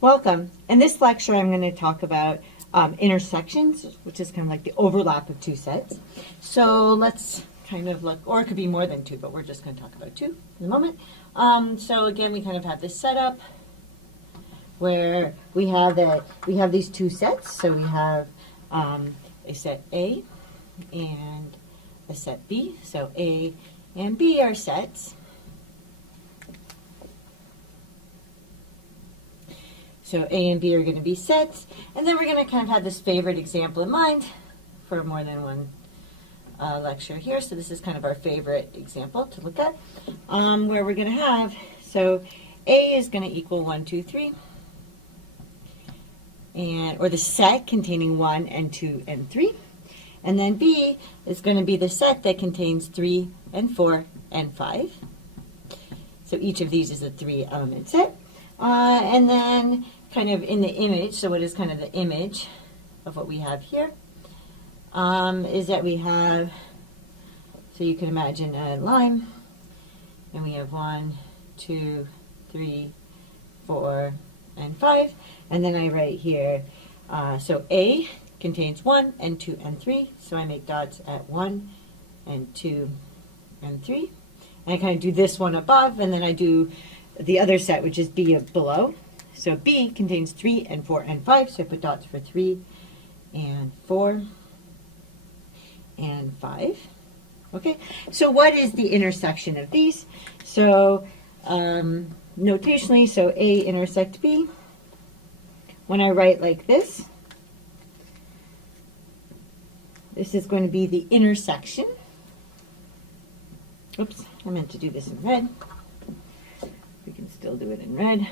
Welcome. In this lecture, I'm going to talk about intersections, which is kind of like the overlap of two sets. So let's kind of look, or it could be more than two, but we're just going to talk about two in a moment. So again, we kind of have this setup where we have these two sets. So we have a set A and a set B. So A and B are sets. So A and B are going to be sets, and then we're going to kind of have this favorite example in mind for more than one lecture here. So this is kind of our favorite example to look at, where we're going to have, so A is going to equal 1, 2, 3, or the set containing 1 and 2 and 3, and then B is going to be the set that contains 3 and 4 and 5. So each of these is a 3-element set, and then kind of in the image, so what is kind of the image of what we have here, is that we have, so you can imagine a line, and we have 1, 2, 3, 4, and 5, and then I write here, so A contains 1 and 2 and 3, so I make dots at 1 and 2 and 3, and I kind of do this one above, and then I do the other set, which is B below. So B contains 3 and 4 and 5, so I put dots for 3 and 4 and 5. Okay, so what is the intersection of these? So notationally, so A intersect B. When I write like this is going to be the intersection. Oops, I meant to do this in red. We can still do it in red.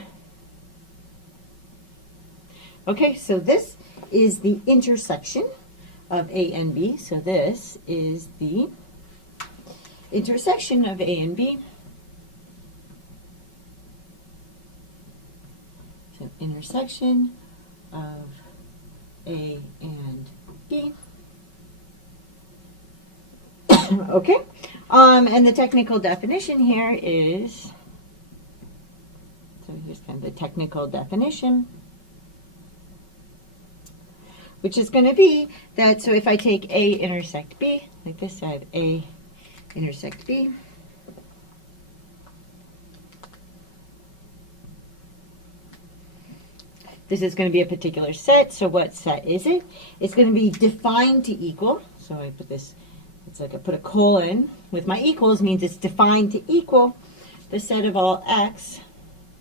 Okay, so this is the intersection of A and B. So this is the intersection of A and B. So intersection of A and B. Okay, and the technical definition here is, so here's kind of the technical definition, which is going to be that, so if I take A intersect B, like this, I have A intersect B. This is going to be a particular set, so what set is it? It's going to be defined to equal, so I put this, it's like I put a colon with my equals, means it's defined to equal the set of all x,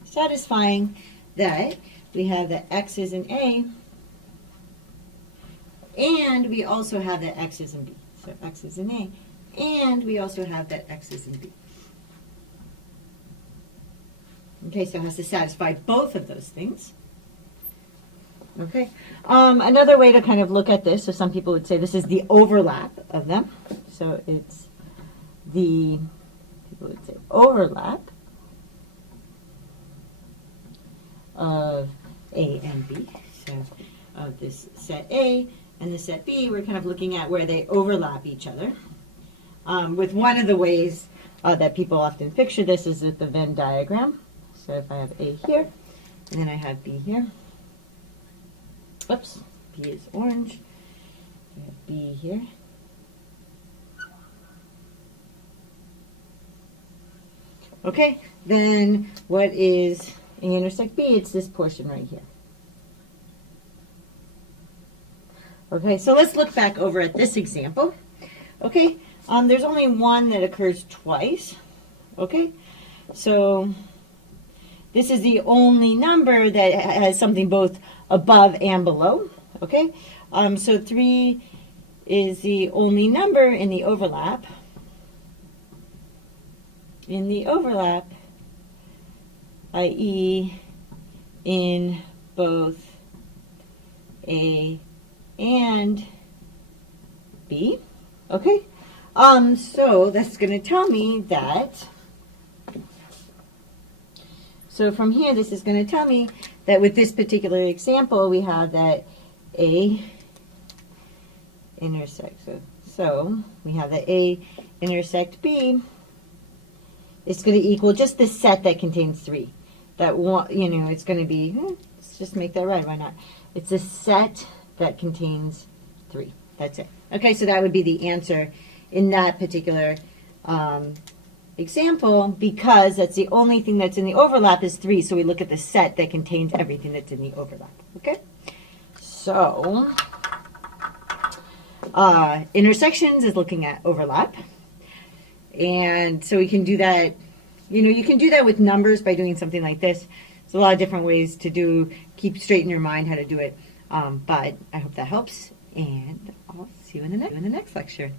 satisfying that we have that x is in A, and we also have that x is in B. So x is in A, and we also have that x is in B. Okay, so it has to satisfy both of those things. Okay, another way to kind of look at this, so some people would say this is the overlap of them. So it's the, people would say overlap of A and B. So of this set A and the set B, we're kind of looking at where they overlap each other. With one of the ways that people often picture this is with the Venn diagram. So if I have A here, and then I have B here. Oops, B is orange. I have B here. Okay, then what is A intersect B? It's this portion right here. Okay, so let's look back over at this example. Okay, there's only one that occurs twice. Okay, so this is the only number that has something both above and below. Okay, so 3 is the only number in the overlap. In the overlap, i.e. in both A and B. Okay, so that's going to tell me that, so from here this is going to tell me that with this particular example we have that A intersect, so we have that A intersect B it's going to equal just the set that contains 3. That one, you know, it's going to be, it's let's just make that red. Why not? It's a set that contains 3. That's it. Okay, so that would be the answer in that particular example, because that's the only thing that's in the overlap is 3. So we look at the set that contains everything that's in the overlap. Okay? So intersections is looking at overlap. And so we can do that, you can do that with numbers by doing something like this. There's a lot of different ways to keep straight in your mind how to do it. But I hope that helps, and I'll see you in the next lecture.